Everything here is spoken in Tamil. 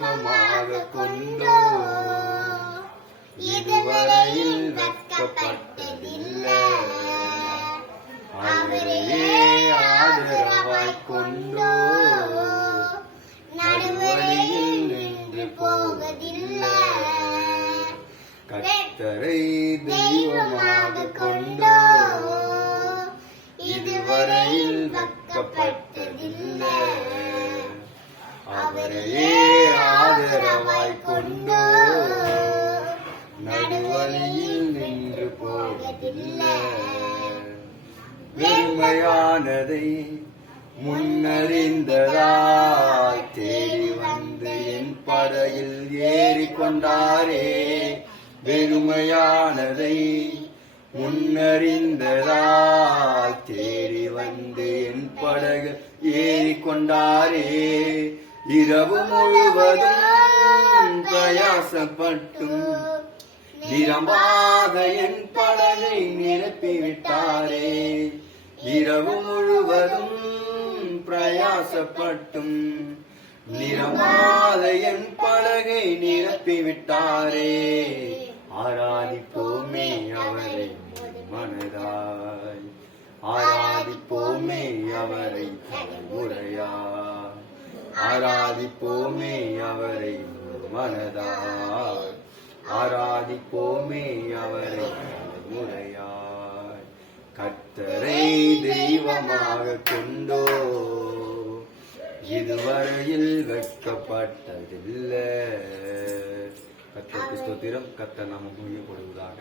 தெய்வமாக கொண்டோ இதுவரையில் வெட்கப்பட்டதில்லை. அவரையே ஆதரவாய் கொண்டோ நடுவழியில் நின்று போவதில்லை. கர்த்தரை தெய்வமாக கொண்டோ இதுவரையில் வெட்கப்பட்டதில்லை. அவரையே ஆதரவாய் கொண்டோ நடுவழியில் நின்று போவதில்லை. வெறுமையானதை முன்னறிந்ததாய் தேடி வந்து என் படகில் ஏறிக்கொண்டாரே. வெறுமையானதை முன்னறிந்ததாய் தேடி வந்து என் படகு ஏறிக்கொண்டாரே. இரவு முழுவதும் பிரயாசப்பட்டும் நிரம்பாத என் படகை நிரப்பிவிட்டாரே. இரவு முழுவதும் பிரயாசப்பட்டும் நிரம்பாத என் படகை நிரப்பிவிட்டாரே. ஆராதிப்போமே அவரை மனதாய், ஆராதிப்போமே அவரை முறையாய், ஆராதிப்போமே அவரை மனதாய், ஆராதிப்போமே அவரை முறையாய். கர்த்தரை தெய்வமாக கொண்டோ இதுவரையில் வெட்கப்பட்டதில்லை. கர்த்தருக்கு ஸ்தோத்திரம். கர்த்தர் நாமம் மகிமைப்படுவதாக.